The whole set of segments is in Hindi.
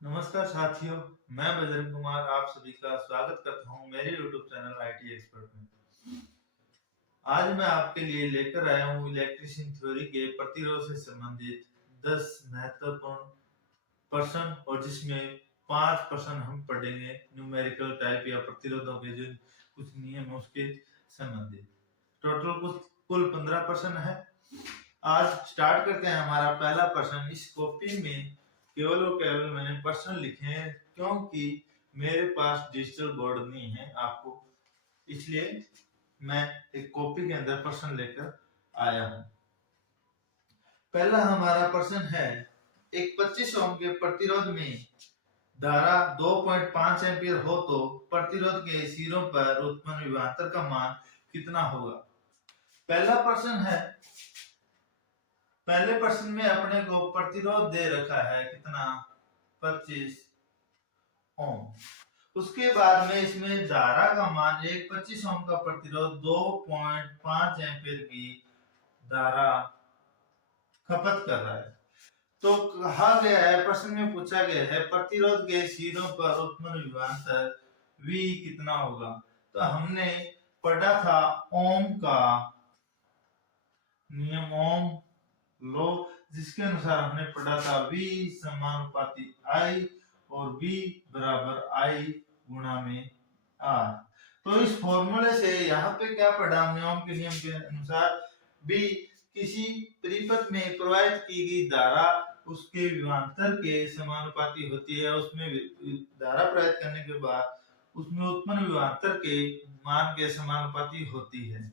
नमस्कार साथियों, मैं बजरंग कुमार आप सभी का स्वागत करता हूं मेरे YouTube चैनल आईटी एक्सपर्ट में। आज मैं आपके लिए लेकर आया हूं इलेक्ट्रिशियन थ्योरी के प्रतिरोध से संबंधित 10 महत्वपूर्ण प्रश्न और जिसमें 5 प्रश्न हम पढ़ेंगे न्यूमेरिकल टाइप या प्रतिरोधों के जो कुछ नियम है उसके संबंधित। टोटल कुल 15 प्रश्न है। आज स्टार्ट करते हैं। हमारा पहला प्रश्न, इस कॉपी में केवल और केवल मैंने प्रश्न लिखे हैं क्योंकि मेरे पास डिजिटल बोर्ड नहीं है आपको, इसलिए मैं एक कॉपी के अंदर प्रश्न लेकर आया हूं। पहला हमारा प्रश्न है, एक 25 ओम के प्रतिरोध में धारा 2.5 एम्पीयर हो तो प्रतिरोध के सिरों पर उत्पन्न विभवांतर का मान कितना होगा। पहला प्रश्न है, पहले प्रश्न में अपने को प्रतिरोध दे रखा है कितना, 25 ओम। उसके बाद में इसमें धारा का मान, एक 25 ओम का प्रतिरोध 2.5 एम्पीयर की धारा खपत कर रहा है। तो कहा गया है, प्रश्न में पूछा गया है प्रतिरोध के सिरों पर उत्पन्न विभवांतर V कितना होगा। तो हमने पढ़ा था ओम का नियम, ओम लो, जिसके अनुसार हमने पढ़ा था V समानुपाती I और V बराबर I गुणा में R। तो इस फॉर्मूले से यहाँ पे क्या पढ़ा हमने, ओम के नियम के अनुसार V किसी परिपथ में प्रवाहित की गई धारा उसके विभवांतर के समानुपाती होती है। उसमें धारा प्रवाहित करने के बाद उसमें उत्पन्न विभवांतर के मान के समानुपाती होती है।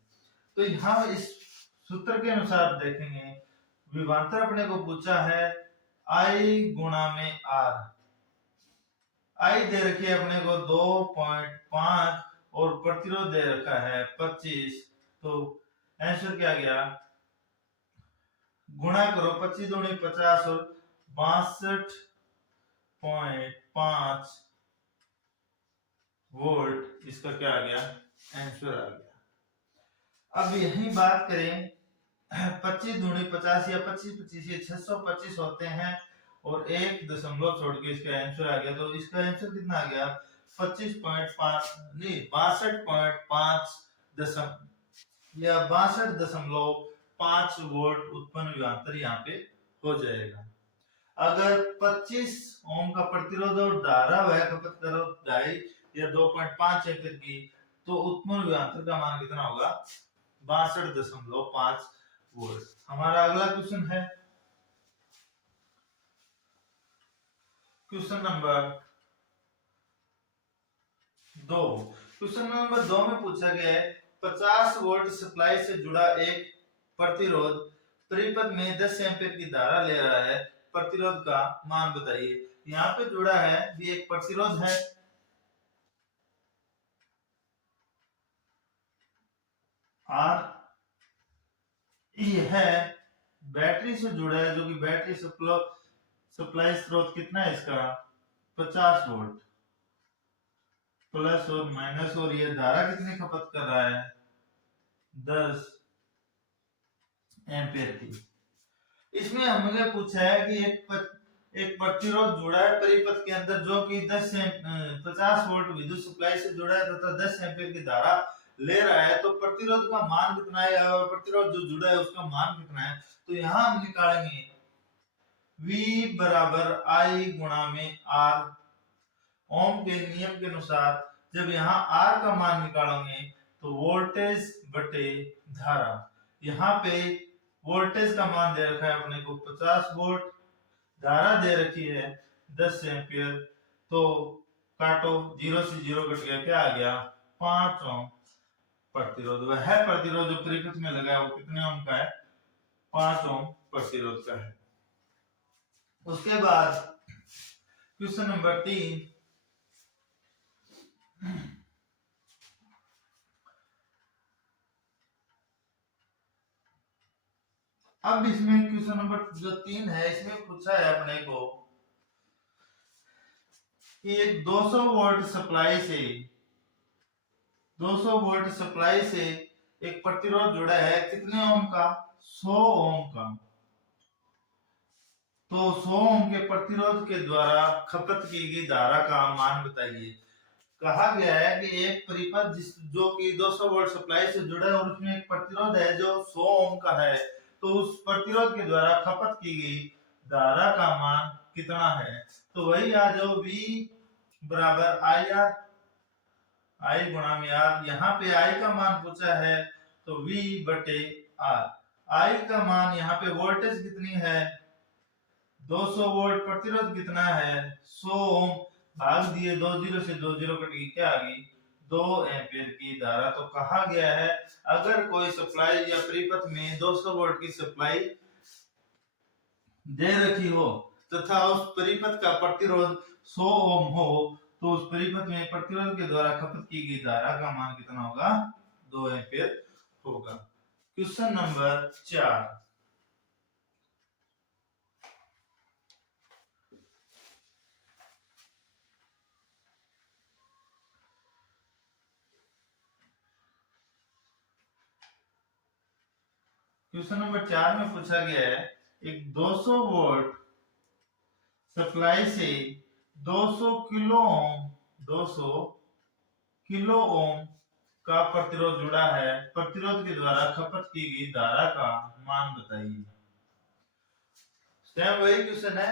तो यहाँ इस सूत्र के अनुसार देखेंगे, विभवांतर अपने को पूछा है I गुणा में R। I दे रखी है अपने को 2.5 और प्रतिरोध दे रखा है 25। तो आंसर क्या गया, गुणा करो 25 दूनी 50 और 62.5 वोल्ट, इसका क्या आ गया, आंसर आ गया। अब यही बात करें, 25 दूनी 50 या 25 25 ये 625 होते हैं और एक दशमलव छोड़ के इसका आंसर आ गया। तो इसका आंसर कितना आ गया, 25.5 नहीं 62.5 दशम या 62.5 वोल्ट उत्पन्न विभवांतर यहाँ पे हो जाएगा। अगर 25 ओम का प्रतिरोध और धारा वह खपत करो 2.5 या 2.5 एम्पीयर की, तो उत्पन्न विभवांतर का मान कितना होगा, 62.5 वोल्ट। हमारा अगला क्वेश्चन है, क्वेश्चन नंबर 2। क्वेश्चन नंबर 2 में पूछा गया है, 50 वोल्ट सप्लाई से जुड़ा एक प्रतिरोध परिपथ में 10 एम्पीयर की धारा ले रहा है, प्रतिरोध का मान बताइए। यहाँ पे जुड़ा है भी एक प्रतिरोध है R, ये है बैटरी से जुड़ा है जो कि बैटरी सप्लाई स्रोत कितना है इसका, 50 वोल्ट प्लस और माइनस, और ये धारा कितनी खपत कर रहा है, 10 एम्पीयर की। इसमें हमने पूछा है कि एक प्रतिरोध जुड़ा है परिपथ के अंदर जो कि 50 वोल्ट विद्युत सप्लाई से जुड़ा है तथा 10 एम्पीयर की धारा ले रहा है, तो प्रतिरोध का मान कितना है और प्रतिरोध जो जुड़ा है उसका मान कितना है। तो यहाँ हम निकालेंगे V बराबर I गुणा में R। ओम के नियम के अनुसार जब यहाँ R का मान निकालेंगे तो वोल्टेज बटे धारा, यहाँ पे वोल्टेज का मान दे रखा है अपने को 50 वोल्ट, धारा दे रखी है 10 एम्पीयर, तो काटो 0 से 0 कट गया, क्या आ गया, 5 ओम प्रतिरोध। वह प्रतिरोध जो परिपथ में लगा है वो कितने ओम का है, 5 ओम प्रतिरोध का है। उसके बाद क्वेश्चन नंबर 3, अब इसमें क्वेश्चन नंबर जो 3 है इसमें पूछा है अपने को कि एक 200 वोल्ट सप्लाई से 200 वोल्ट सप्लाई से एक प्रतिरोध जुड़ा है कितने ओम का, 100 ओम का। तो 100 ओम के प्रतिरोध के द्वारा खपत की गई धारा का मान बताइए। कहा गया है कि एक परिपथ जो कि 200 वोल्ट सप्लाई से जुड़ा है और उसमें एक प्रतिरोध है जो 100 ओम का है, तो उस प्रतिरोध के द्वारा खपत की गई धारा का मान कितना है। तो वही आ जाओ V बराबर आई आर, आई गुणा में आर। यहाँ पे आई का मान पूछा है तो V बटे आर। आई का मान यहाँ पे वोल्टेज कितनी है 200 वोल्ट, प्रतिरोध कितना है 100 ओम, भाग दिए 2 जीरो से 2 जीरो कट गई, क्या आ गई 2 एम्पीयर की धारा। तो कहा गया है अगर कोई सप्लाई या परिपथ में 200 वोल्ट की सप्लाई दे रखी हो तथा उस परिपथ का प्रतिरोध 100 ओम हो, तो उस परिपथ में प्रतिरोध के द्वारा खपत की गई धारा का मान कितना होगा 2 एम्पीयर होगा। Question number 4। क्वेश्चन नंबर 4 में पूछा गया है एक 200 वोल्ट सप्लाई से 200 किलो ओम का प्रतिरोध जुड़ा है, प्रतिरोध के द्वारा खपत की गई धारा का मान बताइए। सेम वही क्वेश्चन है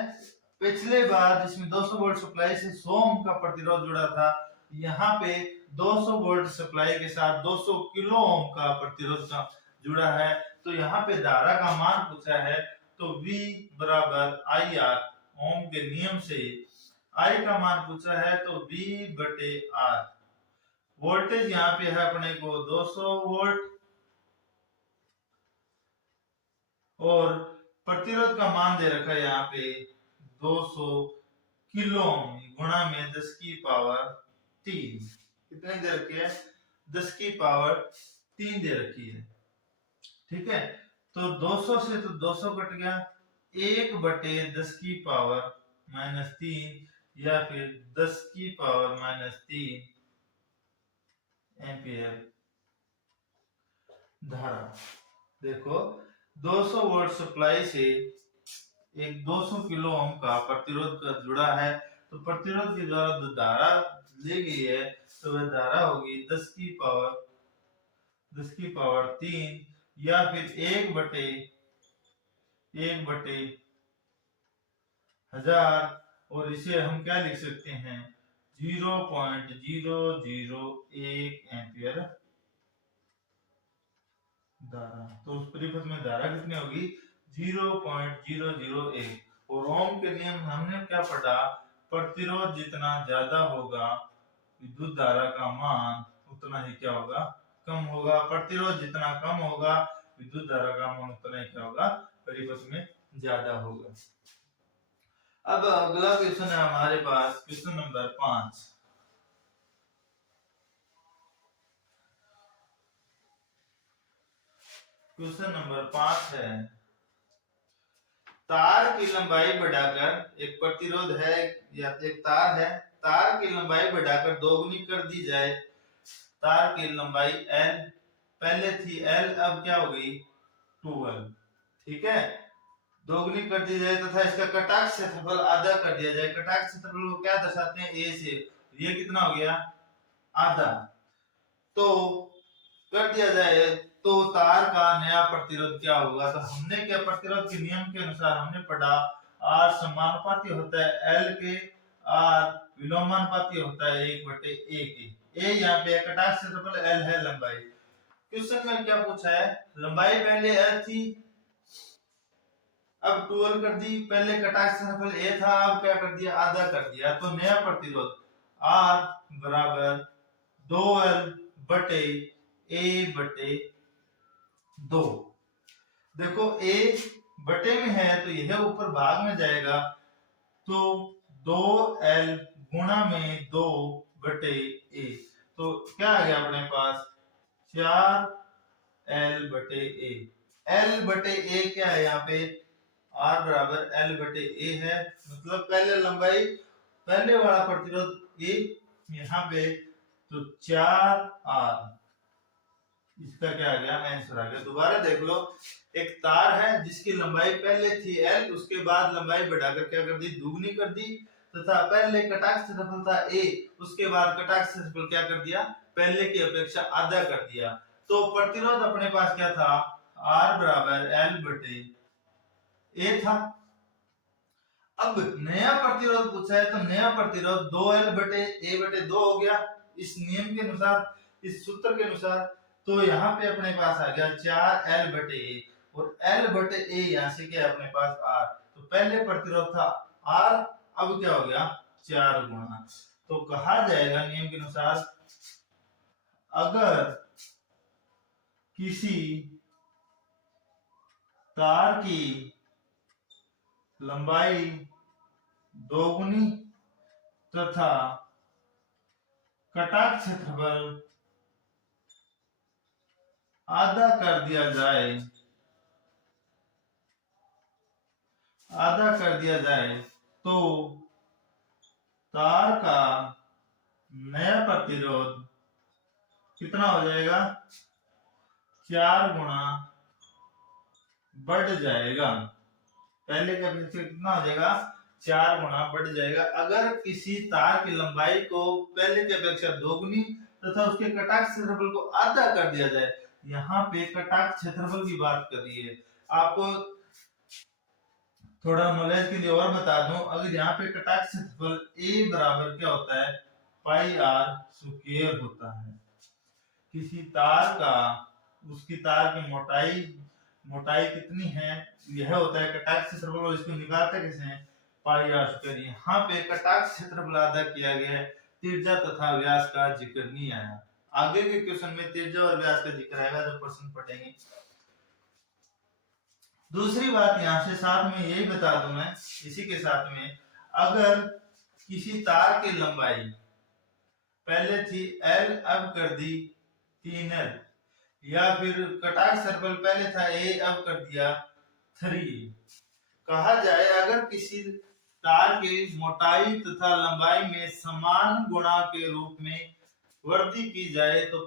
पिछले बार जिसमें 200 वोल्ट सप्लाई से 100 ओम का प्रतिरोध जुड़ा था, यहाँ पे 200 वोल्ट सप्लाई के साथ 200 किलो ओम का प्रतिरोध का जुड़ा है, तो यहाँ पे धारा का मान पूछा है। तो V बराबर आई आर, ओम के नियम से I का मान पूछा है तो V बटे R। वोल्टेज यहाँ पे है अपने को 200 वोल्ट और प्रतिरोध का मान दे रखा है यहाँ पे 200 किलो ओम गुणा में 10 की पावर 3। कितने दे रखी है 10 की पावर 3 दे रखी है। ठीक है, तो 200 से तो 200 कट गया, 1 बटे 10 की पावर -3 या फिर 10 की पावर -3 एम्पियर धारा। देखो 200 वोल्ट सप्लाई से एक 200 किलो ओम का प्रतिरोध का जुड़ा है, तो प्रतिरोध के द्वारा जो धारा ली गई है तो वह धारा होगी 10 की पावर 3 या फिर 1 बटे 1000, और इसे हम क्या लिख सकते हैं 0.001 एम्पियर धारा। तो उस परिपथ में धारा कितनी होगी 0.001। और ओम के नियम हमने क्या पढ़ा, प्रतिरोध जितना ज्यादा होगा विद्युत धारा का मान उतना ही क्या होगा कम होगा, प्रतिरोध जितना कम होगा विद्युत धारा का मान उतना ही क्या होगा परिपथ में ज्यादा होगा। अब अगला क्वेश्चन है हमारे पास क्वेश्चन नंबर 5। क्वेश्चन नंबर 5 है तार की लंबाई बढ़ाकर एक प्रतिरोध है या एक तार है, तार की लंबाई बढ़ाकर दोगुनी कर दी जाए। तार की लंबाई L पहले थी L, अब क्या हो गई 2L। ठीक है, दोगुनी कर दी जाए तथा इसका कटाक्ष क्षेत्रफल आधा कर दिया जाए। कटाक्ष क्षेत्रफल को क्या दर्शाते हैं A से, ये कितना हो गया आधा, तो कर दिया जाए तो तार का नया प्रतिरोध क्या होगा। तो हमने क्या प्रतिरोध के नियम के अनुसार हमने पढ़ा R समानुपाती होता है L के, R विलोमानुपाती होता है 1/A के। A यहाँ पे कटाक्ष क्षेत्रफल, L है लंबाई। क्वेश्चन में क्या पूछा है लंबाई पहले L थी अब 2L कर दी, पहले कटाक्ष क्षेत्रफल A था अब क्या कर दिया आधा कर दिया, तो नया प्रतिरोध R बराबर 2L बटे A बटे 2। देखो A बटे में है तो यह ऊपर भाग में जाएगा, तो 2L गुणा में 2 बटे A, तो क्या आ गया अपने पास 4L बटे A। L बटे A क्या है यहाँ पे R बराबर L बटे A है, मतलब पहले लंबाई पहले वाला प्रतिरोध A यहाँ पे, तो 4R इसका क्या आ गया, आंसर आ गया। दोबारा देख लो, एक तार है जिसकी लंबाई पहले थी l, उसके बाद लंबाई बढ़ाकर क्या कर दी, दुगनी कर दी, तथा पहले कटाक्ष क्षेत्रफल था a, उसके बाद कटाक्ष क्षेत्रफल क्या कर दिया, पहले की अपेक्षा आधा कर दिया। तो प्रतिरोध अपने पास क्या था, R बराबर L बटे A था। अब नया प्रतिरोध पूछा है, तो नया प्रतिरोध 2L बटे A बटे 2 हो गया इस नियम के अनुसार, इस सूत्र के अनुसार। तो यहाँ पे अपने पास आ गया 4L बटे A, और L बटे A यहाँ से क्या है अपने पास R। तो पहले प्रतिरोध था R, अब क्या हो गया 4 गुना। तो कहा जाएगा नियम के अनुसार, अगर किसी तार की लंबाई दोगुनी तथा कटाक्ष क्षेत्रफल आधा कर दिया जाए, तो तार का नया प्रतिरोध कितना हो जाएगा, 4 गुना बढ़ जाएगा। पहले का कितना हो जाएगा, 4 गुना बढ़ जाएगा, अगर किसी तार की लंबाई को पहले की अपेक्षा दोगुनी तथा उसके कटाक्ष क्षेत्रफल को आधा कर दिया जाए। यहाँ पे कटाक्ष क्षेत्रफल की बात कर रही है। आपको थोड़ा नॉलेज के लिए और बता दूं, अगर यहाँ पे कटाक्ष क्षेत्रफल A बराबर क्या होता है, पाई आर स्क्वायर होता है। किसी तार का, उसकी तार की मोटाई कितनी है, यह होता है कटाक्ष क्षेत्रफल, और इसको निकालते कैसे हैं, पाई आर स्क्वायर। यहाँ पे कटाक्ष क्षेत्रफल आधा किया गया है, त्रिज्या तथा व्यास का जिक्र नहीं आया। आगे के क्वेश्चन में त्रिज्या और व्यास का जिक्र आएगा जब प्रश्न पढ़ेंगे। दूसरी बात यहाँ से साथ में यही बता दूं मैं, इसी के साथ में, अगर किसी तार की लंबाई पहले थी L, अब कर दी 3L, या फिर कटाक्ष क्षेत्रफल पहले था A, अब कर दिया 3। कहा जाए अगर किसी तार की मोटाई तथा लंबाई में समान गुणा के रूप में वृद्धि की जाए तो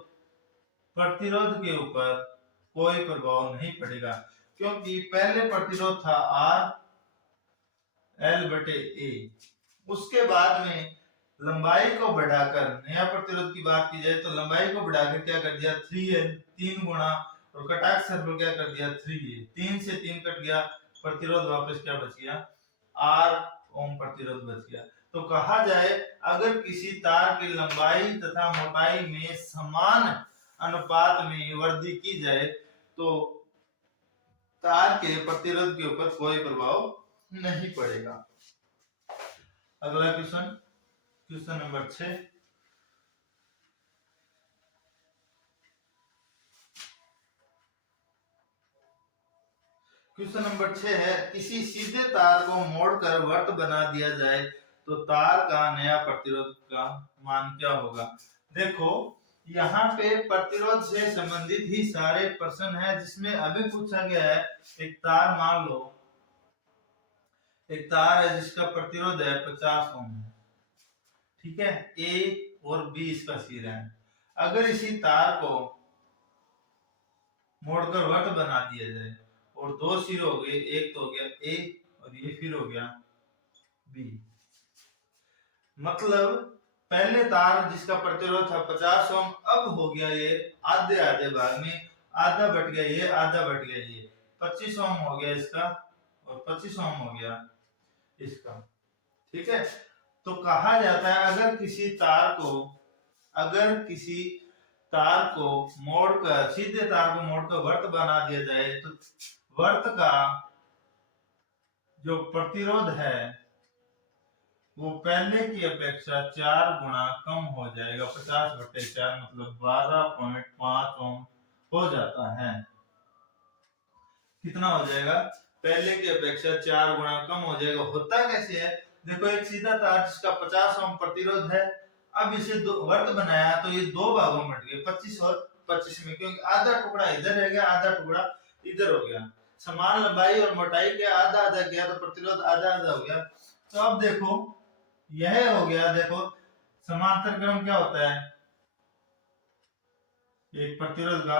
प्रतिरोध के ऊपर कोई प्रभाव नहीं पड़ेगा, क्योंकि पहले प्रतिरोध था R L बटे A, उसके बाद में लंबाई को बढ़ाकर, नया प्रतिरोध की बात की जाए तो लंबाई को बढ़ाकर क्या कर दिया 3L, 3 गुना, और कटाक्ष क्षेत्रफल क्या कर दिया 3A, 3 से 3 कट गया, प्रतिरोध वापस क्या बच गया, R ओम प्रतिरोध बच गया। तो कहा जाए अगर किसी तार की लंबाई तथा मोटाई में समान अनुपात में वृद्धि की जाए तो तार के प्रतिरोध के ऊपर कोई प्रभाव नहीं पड़ेगा। अगला question, question number 6। Question number 6 है, किसी सीधे तार को मोड़कर वर्त बना दिया जाए तो तार का नया प्रतिरोध का मान क्या होगा। देखो यहाँ पे प्रतिरोध से संबंधित ही सारे प्रश्न है, जिसमें अभी पूछा गया है एक तार, मान लो एक तार है जिसका प्रतिरोध है 50 ओम, ठीक है, A और B इसका सिरा है। अगर इसी तार को मोड़कर वर्त बना दिया जाए और दो सिरे हो गए, एक तो हो गया A और ये फिर हो गया B, मतलब पहले तार जिसका प्रतिरोध था 50 ओम, अब हो गया ये आधे आधे भाग में, आधा बट गया ये, आधा बट गया ये, 25 ओम हो गया इसका और 25 ओम हो गया इसका, ठीक है। तो कहा जाता है अगर किसी तार को मोड़कर, सीधे तार को मोड़कर वर्त बना दिया जाए तो वर्त का जो प्रतिरोध है वो पहले की अपेक्षा 4 गुना कम हो जाएगा, 50/4 मतलब 12.5 ओम हो जाता है। कितना हो जाएगा, पहले की अपेक्षा 4 गुना कम हो जाएगा। होता कैसे है, देखो एक सीधा तार जिसका 50 ओम प्रतिरोध है, अब इसे वर्त बनाया तो ये दो भागों में बट गए, 25 और 25 में, क्योंकि आधा टुकड़ा इधर रह गया, आधा टुकड़ा इधर हो गया। समान लंबाई और मोटाई के आधा आधा गया तो प्रतिरोध आधा आधा हो गया। तो अब देखो यह हो गया, देखो समांतर क्रम क्या होता है, एक प्रतिरोध का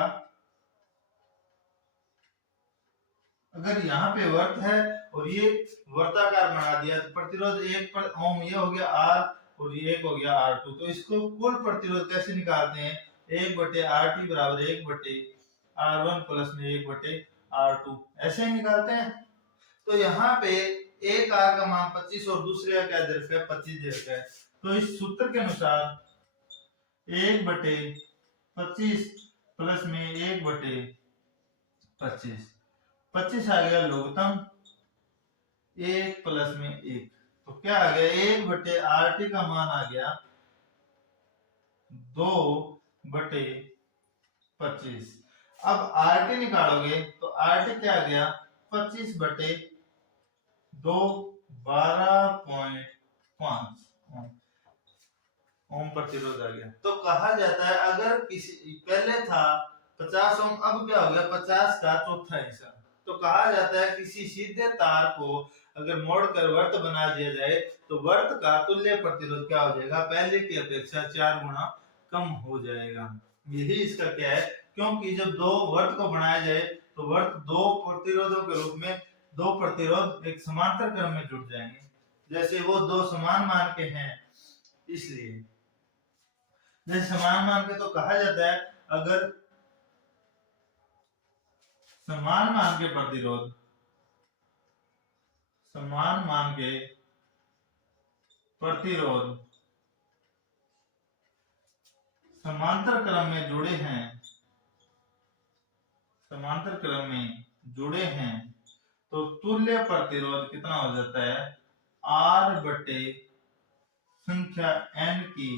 अगर यहाँ पे वर्त है और ये वर्ताकार बना दिया तो प्रतिरोध 1 पर ओम ये हो गया R और ये 1 हो गया R2। तो इसको कुल प्रतिरोध कैसे निकालते हैं? 1/RT बराबर 1/R1 प्लस में 1/R2 ऐसे ही निकालते हैं। तो यहाँ पे एक R का मान 25 और दूसरे का क्या दे रखा है? 25 दे रखा है। तो इस सूत्र के अनुसार 1/25 प्लस में 1/25 25 आ गया लघुत्तम 1 प्लस में 1 तो क्या आ गया? 1/RT का मान आ गया 2/25। अब RT निकालोगे तो RT क्या आ गया? 25/2 12.5 ओम प्रतिरोध आ गया। तो कहा जाता है अगर किसी पहले था 50 ओम, अब क्या हो गया? 50 का चौथा हिस्सा। तो कहा जाता है किसी सीधे तार को अगर मोड़कर वर्त बना दिया जाए तो वर्त का तुल्य प्रतिरोध क्या हो जाएगा? पहले की अपेक्षा 4 गुना कम हो जाएगा। यही इसका क्या है, क्योंकि जब दो वर्त को बनाया जाए तो वर्त दो प्रतिरोधों के रूप में दो प्रतिरोध एक समांतर क्रम में जुड़ जाएंगे, जैसे वो दो समान मान के हैं इसलिए। जैसे समान मान के तो कहा जाता है अगर समान मान के प्रतिरोध समान मान के प्रतिरोध समांतर क्रम में जुड़े हैं, समांतर क्रम में जुड़े हैं तो तुल्य प्रतिरोध कितना हो जाता है? R बटे संख्या n की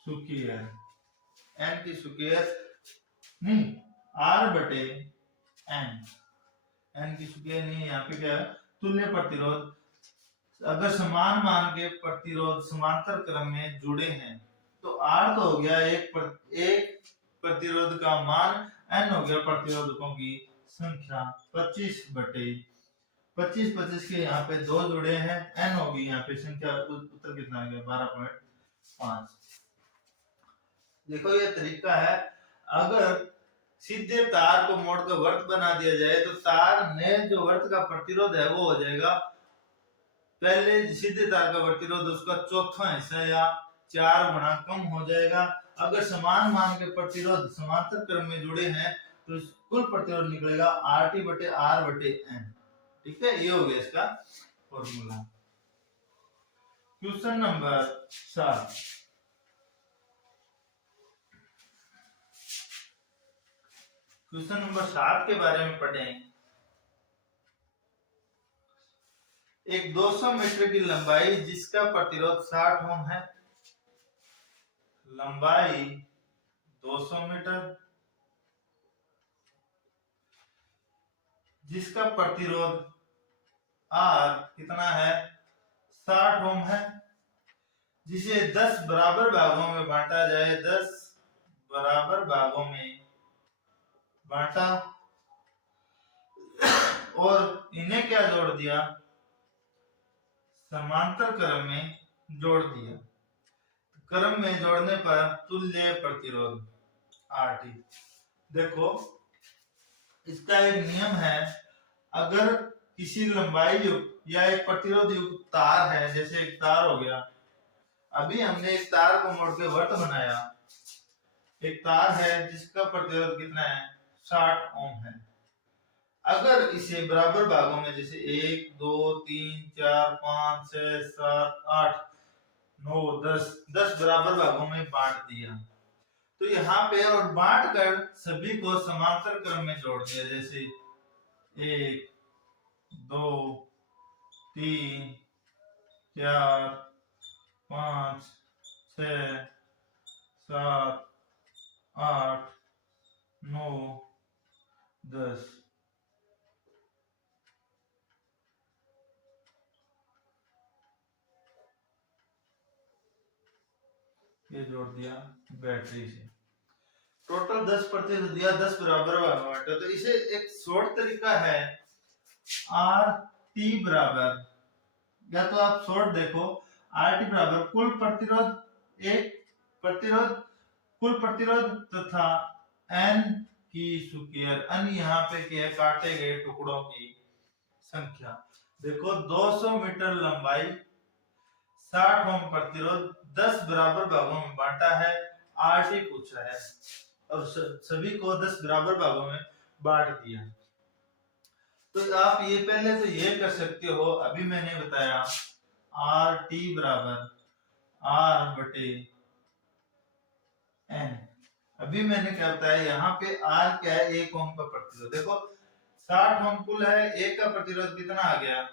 स्क्वायर, n की स्क्वायर नहीं R बटे n, n की स्क्वायर नहीं, यहाँ पे क्या है? तुल्य प्रतिरोध अगर समान मान के प्रतिरोध समांतर क्रम में जुड़े हैं तो R तो हो गया एक प्रतिरोध का मान, n हो गया प्रतिरोधकों की संख्या। 25/25 के यहाँ पे दो जुड़े हैं, n होगी यहाँ पे संख्या, उत्तर कितना आ गया? 12.5। देखो ये तरीका है, अगर सीधे तार को मोड़कर वर्त बना दिया जाए तो तार ने जो वर्त का प्रतिरोध है वो हो जाएगा पहले सीधे तार का प्रतिरोध उसका चौथा हिस्सा या 4 गुना कम हो जाएगा। अगर समान मान के प्रतिरोध समांतर क्रम में जुड़े हैं तो कुल प्रतिरोध निकलेगा RT बटे R बटे N। ठीक है, ये हो गया इसका formula. Question number 7, question number 7 के बारे में पढ़ें। एक 200 मीटर की लंबाई जिसका प्रतिरोध 60 ओम है, लंबाई 200 मीटर जिसका प्रतिरोध R कितना है? 60 ओम है, जिसे 10 बराबर भागों में बांटा जाए, 10 बराबर भागों में बांटा और इन्हें क्या जोड़ दिया? समांतर क्रम में जोड़ दिया। क्रम में जोड़ने पर तुल्य प्रतिरोध RT। देखो इसका एक नियम है, अगर किसी लंबाई युक्त या एक प्रतिरोध युक्त तार है, जैसे एक तार हो गया, अभी हमने एक तार को मोड़ के वर्त बनाया, एक तार है जिसका प्रतिरोध कितना है? 60 ओम है। अगर इसे बराबर भागों में जैसे 1 2 3 4 5 6 7 8 9 10 बराबर भागों में बांट दिया तो यहाँ पे और बांट कर सभी को समांतर क्रम में जोड़ दिया, जैसे 1 2 3 4 5 6 7 8 9 10। ये जोड़ दिया बैटरी से, टोटल 10% दिया, 10 बराबर बांटा। तो इसे एक शॉर्ट तरीका है RT बराबर, या तो आप शॉर्ट देखो RT बराबर कुल प्रतिरोध, एक प्रतिरोध कुल प्रतिरोध तथा n की स्क्वायर, n यहाँ पे क्या है, काटे गए टुकड़ों की संख्या। देखो 200 मीटर लंबाई, 60 ओम प्रतिरोध, 10 बराबर भागों में बांटा है, RT पूछा है और सभी को 10 बराबर भागों में बांट दिया। तो आप ये पहले तो ये कर सकते हो, अभी मैंने बताया RT बराबर R बटे N। अभी मैंने क्या बताया, यहाँ पे R क्या है, 1 ओम का प्रतिरोध। देखो 60 ओम कुल है, 1 का प्रतिरोध कितना आ गया,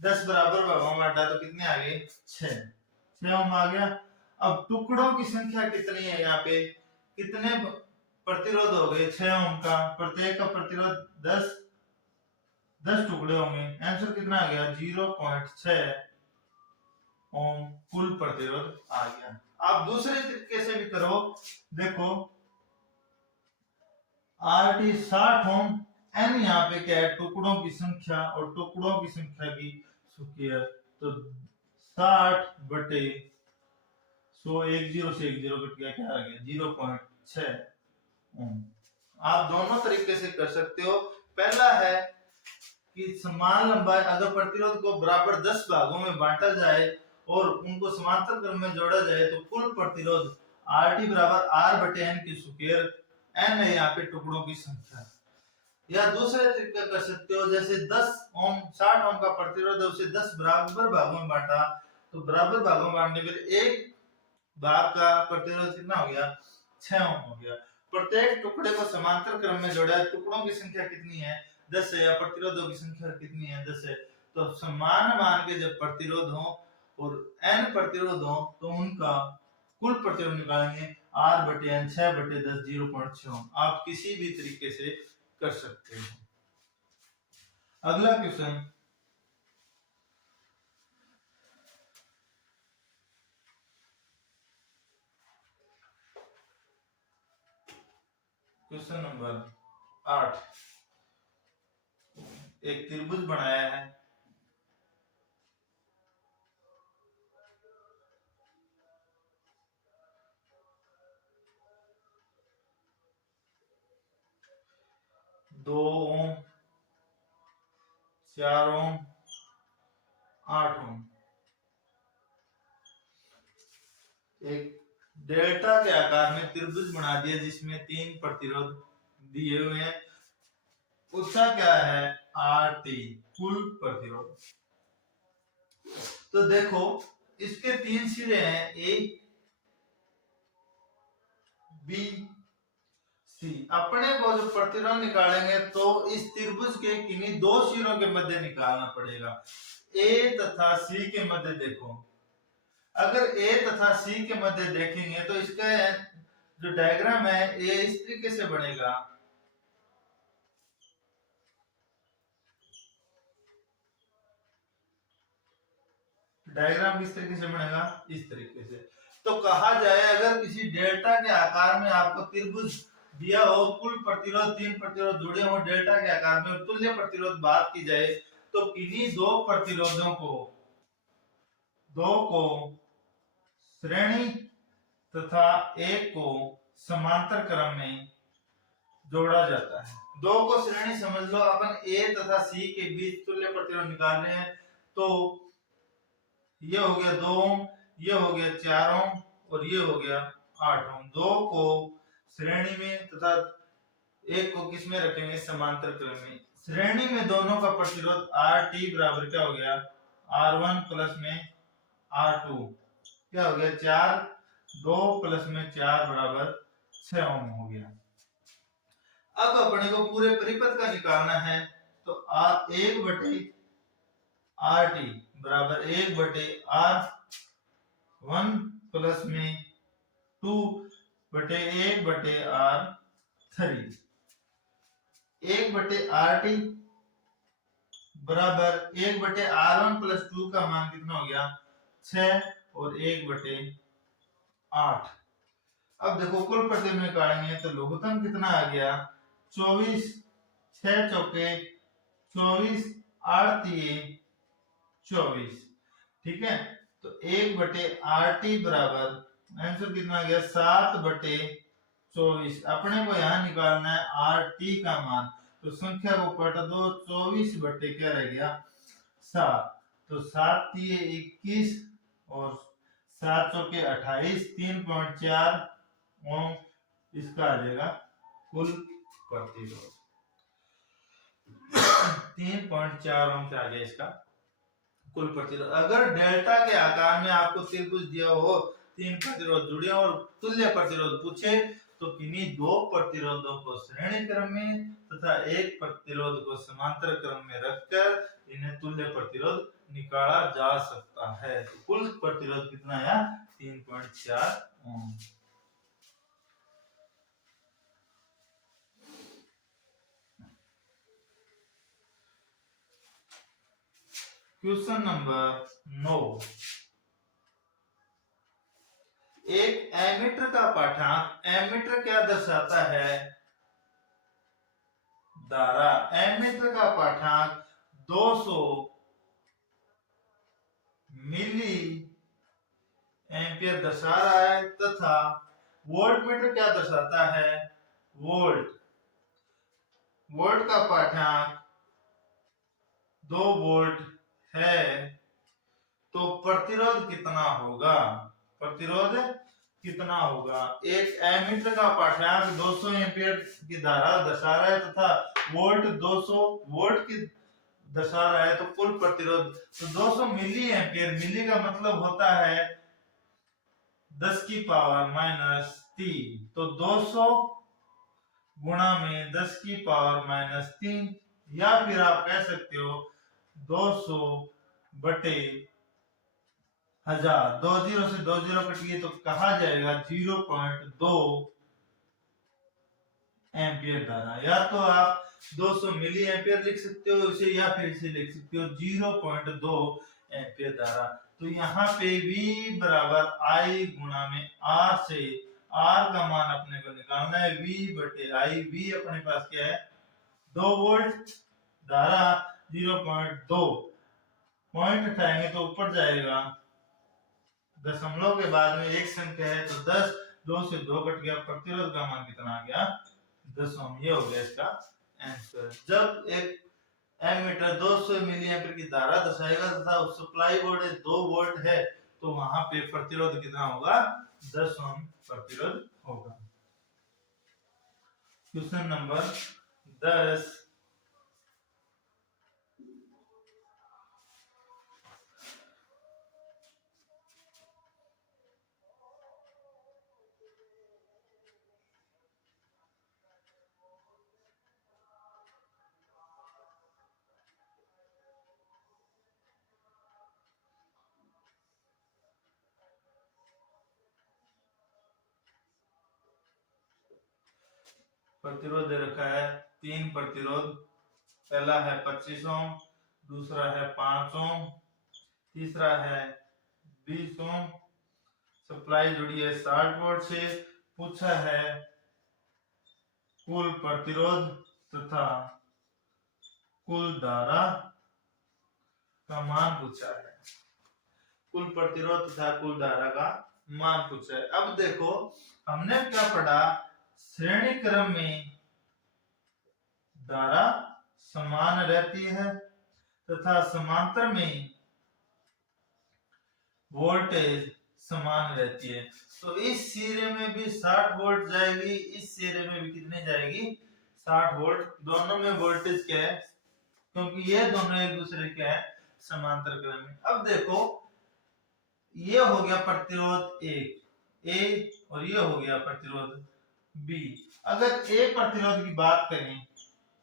10 बराबर भागों में बांटा तो कितने आ गए, 6 ओम आ गया। अब टुकड़ों की संख्या कितनी है, यहाँ पे कितने प्रतिरोध हो गए, 6 ओम का, प्रत्येक का प्रतिरोध 10 टुकड़े होंगे, आंसर कितना आ गया, 0.6 ओम कुल प्रतिरोध आ गया। आप दूसरे तरीके से भी करो, देखो RT 60 ओम, n यहाँ पे क्या है, टुकड़ों की संख्या और टुकड़ों की संख्या की स्क्वायर, तो 60 बटे 100, 10 से 10 कट गया, क्या आ गया, 0.6 ओम। आप दोनों तरीके से कर सकते हो। पहला है कि समान लंबाई, अगर प्रतिरोध को बराबर 10 भागों में बांटा जाए और उनको समांतर क्रम में जोड़ा जाए तो कुल प्रतिरोध RT बराबर R बटे N की स्क्वायर, N है यहाँ पे टुकड़ों की संख्या। या दूसरे तरीका कर सकते हो, जैसे 10 ओम 60 ओम का प्रतिरोध है, उसे 10 बराबर भागों में बांटा, तो बराबर भागों में बांटने पर एक भाग का प्रतिरोध कितना हो गया, 6 ओम हो गया। प्रत्येक टुकड़े को समांतर क्रम में जोड़ा, टुकड़ों की संख्या कितनी है, 10 है, या प्रतिरोधों की संख्या कितनी है, 10 है। तो समान मान के जब प्रतिरोध हो और n प्रतिरोध हो तो उनका कुल प्रतिरोध निकालेंगे, R बटे N, 6 बटे 10, 0.6 ओम। आप किसी भी तरीके से कर सकते हो। अगला क्वेश्चन, क्वेश्चन नंबर 8। एक त्रिभुज बनाया है, दो ओम, 4 ओम, 8 ओम। एक डेल्टा के आकार में त्रिभुज बना दिया जिसमें 3 प्रतिरोध दिए हुए हैं। उसका क्या है, RT कुल प्रतिरोध। तो देखो इसके 3 सिरे हैं, A B C। अपने को जो प्रतिरोध निकालेंगे तो इस त्रिभुज के किन्हीं 2 सिरों के मध्य निकालना पड़ेगा, A तथा C के मध्य। देखो अगर A तथा C के मध्य देखेंगे तो इसका जो डायग्राम है ये इस तरीके से बनेगा। डायग्राम किस तरीके से बनेगा, इस तरीके से। तो कहा जाए अगर किसी डेल्टा के आकार में आपको त्रिभुज दिया हो, कुल प्रतिरोध 3 प्रतिरोध जुड़े हो डेल्टा के आकार में, तुल्य प्रतिरोध बात की जाए तो किन्हीं 2 प्रतिरोधों को, 2 को श्रेणी तथा 1 को समांतर क्रम में जोड़ा जाता है। 2 को श्रेणी समझ लो, अपन A तथा C के बीच तुल्य प्रतिरोध निकाल रहे हैं, तो ये हो गया 2 ओम, ये हो गया 4 ओम और ये हो गया 8 ओम। 2 को श्रेणी में तथा 1 को किस में रखेंगे, समांतर क्रम में। श्रेणी में दोनों का प्रतिरोध RT बराबर क्या हो गया, R1 प्लस में R2, क्या हो गया 4, 2 प्लस में 4 बराबर 6 ओम हो गया। अब अपने को पूरे परिपथ का निकालना है, तो R1 बटे RT बराबर 1 बटे R1 प्लस में 2 बटे 1 बटे R3। 1 बटे RT बराबर 1 बटे R1 प्लस 2 का मान कितना हो गया, 6 और 1 बटे 8। अब देखो कुल प्रतिरोध निकालेंगे तो लघुत्तम कितना आ गया, 24, 6 चौके 24, 8 तिये 24। ठीक है, तो 1 बटे RT बराबर आंसर कितना आ गया 7/24। अपने को यहाँ निकालना है आर टी का मान, तो संख्या को पलट दो, 24 बटे क्या रह गया 7, तो 7 × 21 और 7 चौके 28, 3.4 ओम इसका आ जाएगा कुल प्रतिरोध। 3.4 ओम से आ गया इसका कुल प्रतिरोध। अगर डेल्टा के आकार में आपको त्रिभुज दिया हो, 3 प्रतिरोध जुड़े और तुल्य प्रतिरोध पूछे, तो किन्हीं 2 प्रतिरोधों को श्रेणी क्रम में तथा एक प्रतिरोध को समांतर क्रम में रखकर इन्हें तुल्य प्रतिरोध निकाला जा सकता है। तो कुल प्रतिरोध कितना आया 3.4 ओम। क्वेश्चन नंबर 9, एक एमीटर का पाठांक, एमीटर क्या दर्शाता है धारा, एमीटर का पाठांक 200 मिली एम्पियर दर्शा रहा है तथा वोल्टमीटर क्या दर्शाता है वोल्ट, वोल्ट का पाठांक 2 वोल्ट है, तो प्रतिरोध कितना होगा, प्रतिरोध कितना होगा। एक एमीटर का पाठांक 200 एम्पियर की धारा दर्शा रहा है तथा वोल्ट 200 वोल्ट की दर्शा रहा है, तो कुल प्रतिरोध, तो 200 मिली एम्पियर, मिली का मतलब होता है 10⁻³ तो 200 गुणा में 10⁻³ या फिर आप कह सकते हो 200 बटे 1000, 2 जीरो से 2 जीरो कट गए तो कहा जाएगा 0.2 एम्पियर धारा। या तो आप 200 मिली एम्पियर लिख सकते हो इसे, या फिर इसे लिख सकते हो 0.2 एम्पियर धारा। तो यहाँ पे V बराबर I गुणा में R से R का मान अपने को निकालना है V बटे I। V अपने पास क्या है 2 वोल्ट, धारा 0.2, पॉइंट उठाएंगे तो ऊपर जाएगा, दशमलव के बाद में एक संख्या है तो 10, 2 से 2 कट गया, प्रतिरोध का मान कितना आ गया 10 ओम। ये हो गया इसका आंसर। जब एक एमीटर 200 मिली एम्पीयर की धारा दर्शाएगा तथा सप्लाई वोल्टेज 2 वोल्ट है, तो वहां पे प्रतिरोध कितना होगा 10 ओम प्रतिरोध होगा। क्वेश्चन नंबर 10, प्रतिरोध दे रखा है 3 प्रतिरोध, पहला है 25 ओम, दूसरा है 5 ओम, तीसरा है 20 ओम, सप्लाई जुड़ी है 60 वोल्ट से। पूछा है कुल प्रतिरोध तथा कुल धारा का मान पूछा है, कुल प्रतिरोध तथा कुल धारा का मान पूछा है। अब देखो हमने क्या पढ़ा, श्रेणी क्रम में धारा समान रहती है तथा समांतर में वोल्टेज समान रहती है। तो इस सिरे में भी 60 वोल्ट जाएगी, इस सिरे में भी कितने जाएगी 60 वोल्ट, दोनों में वोल्टेज क्या है, क्योंकि ये दोनों एक दूसरे के है समांतर क्रम में। अब देखो ये हो गया प्रतिरोध ए और ये हो गया प्रतिरोध बी। अगर ए प्रतिरोध की बात करें,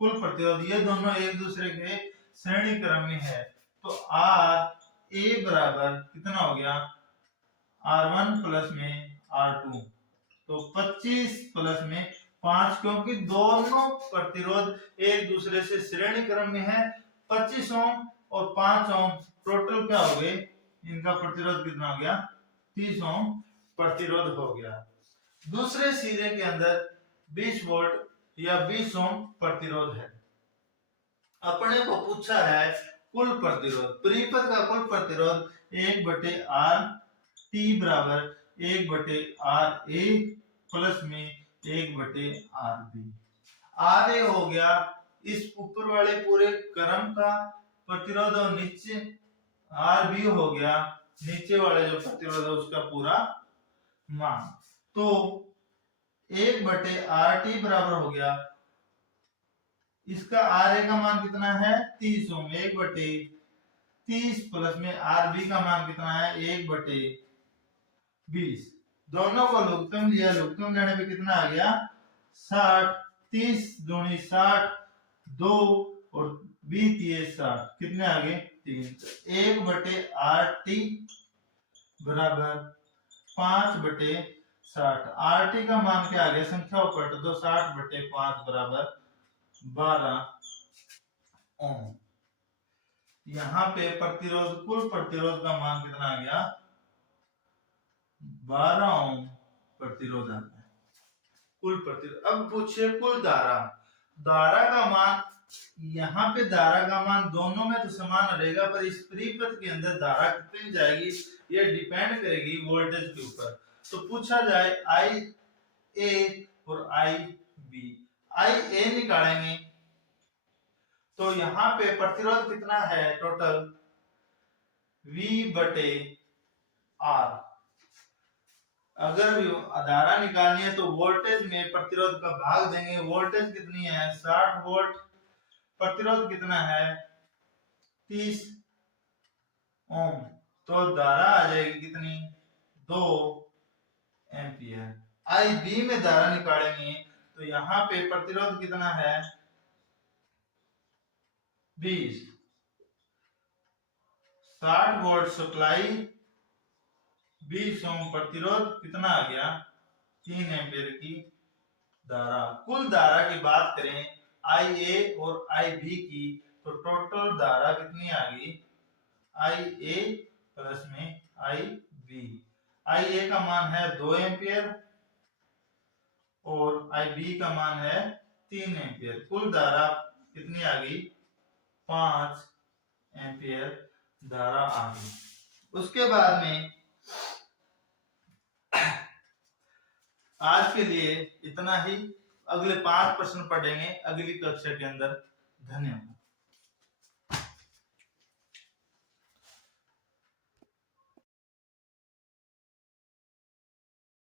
कुल प्रतिरोध, ये दोनों एक दूसरे के श्रेणी क्रम में है, तो आर ए बराबर कितना हो गया R1 प्लस में R2, तो 25 प्लस में 5, क्योंकि दोनों प्रतिरोध एक दूसरे से श्रेणी क्रम में है। 25 ओम और 5 ओम टोटल क्या हो गए, इनका प्रतिरोध कितना हो गया 30 ओम प्रतिरोध हो गया। दूसरे सिरे के अंदर 20 वोल्ट या 20 ओम प्रतिरोध है। अपने को पूछा है कुल प्रतिरोध, परिपथ का कुल प्रतिरोध 1/R T बराबर 1/RA प्लस में 1/RB। RA हो गया इस ऊपर वाले पूरे क्रम का प्रतिरोध और नीचे RB हो गया नीचे वाले जो प्रतिरोध है उसका पूरा मान। तो 1/RT बराबर हो गया, इसका RA का मान कितना है 30 ओम, 1/30 प्लस में RB का मान कितना है 1/20। दोनों को लघुत्तम लिया, लघुत्तम लेने पे कितना आ गया 60, 30 दूनी 60, 2 और 20 60, कितने आ गए 3। 1/RT बराबर 5/60। RT का मान क्या आ गया, संख्या पलट दो, 60/5 बराबर 12 ओम। यहाँ पे प्रतिरोध, कुल प्रतिरोध का मान कितना आ गया 12 ओम प्रतिरोध आता है कुल प्रतिरोध। अब पूछिए कुल धारा, धारा का मान, यहाँ पे धारा का मान दोनों में तो समान रहेगा, पर इस परिपथ के अंदर धारा कितनी जाएगी ये डिपेंड करेगी वोल्टेज के ऊपर। तो पूछा जाए आई ए और आई बी। आई ए निकालेंगे तो यहाँ पे प्रतिरोध कितना है टोटल V/R। अगर धारा निकालनी है तो वोल्टेज में प्रतिरोध का भाग देंगे। वोल्टेज कितनी है 60 वोल्ट, प्रतिरोध कितना है 30 ओम, तो धारा आ जाएगी कितनी 2 एम्पियर। आई बी में धारा निकालेंगे तो यहाँ पे प्रतिरोध कितना है 20, 60 वोल्ट सप्लाई, 20 ओम प्रतिरोध, कितना आ गया 3 एम्पियर की धारा। कुल धारा की बात करें आई ए और आई बी की तो टोटल धारा कितनी आ गई आई ए प्लस में आई बी। आई ए का मान है 2 एम्पियर और आई बी का मान है 3 एम्पियर। कुल धारा कितनी आ गई 5 एम्पियर धारा आ गई। उसके बाद में आज के लिए इतना ही, अगले 5 प्रश्न पढ़ेंगे अगली कक्षा के अंदर। धन्यवाद।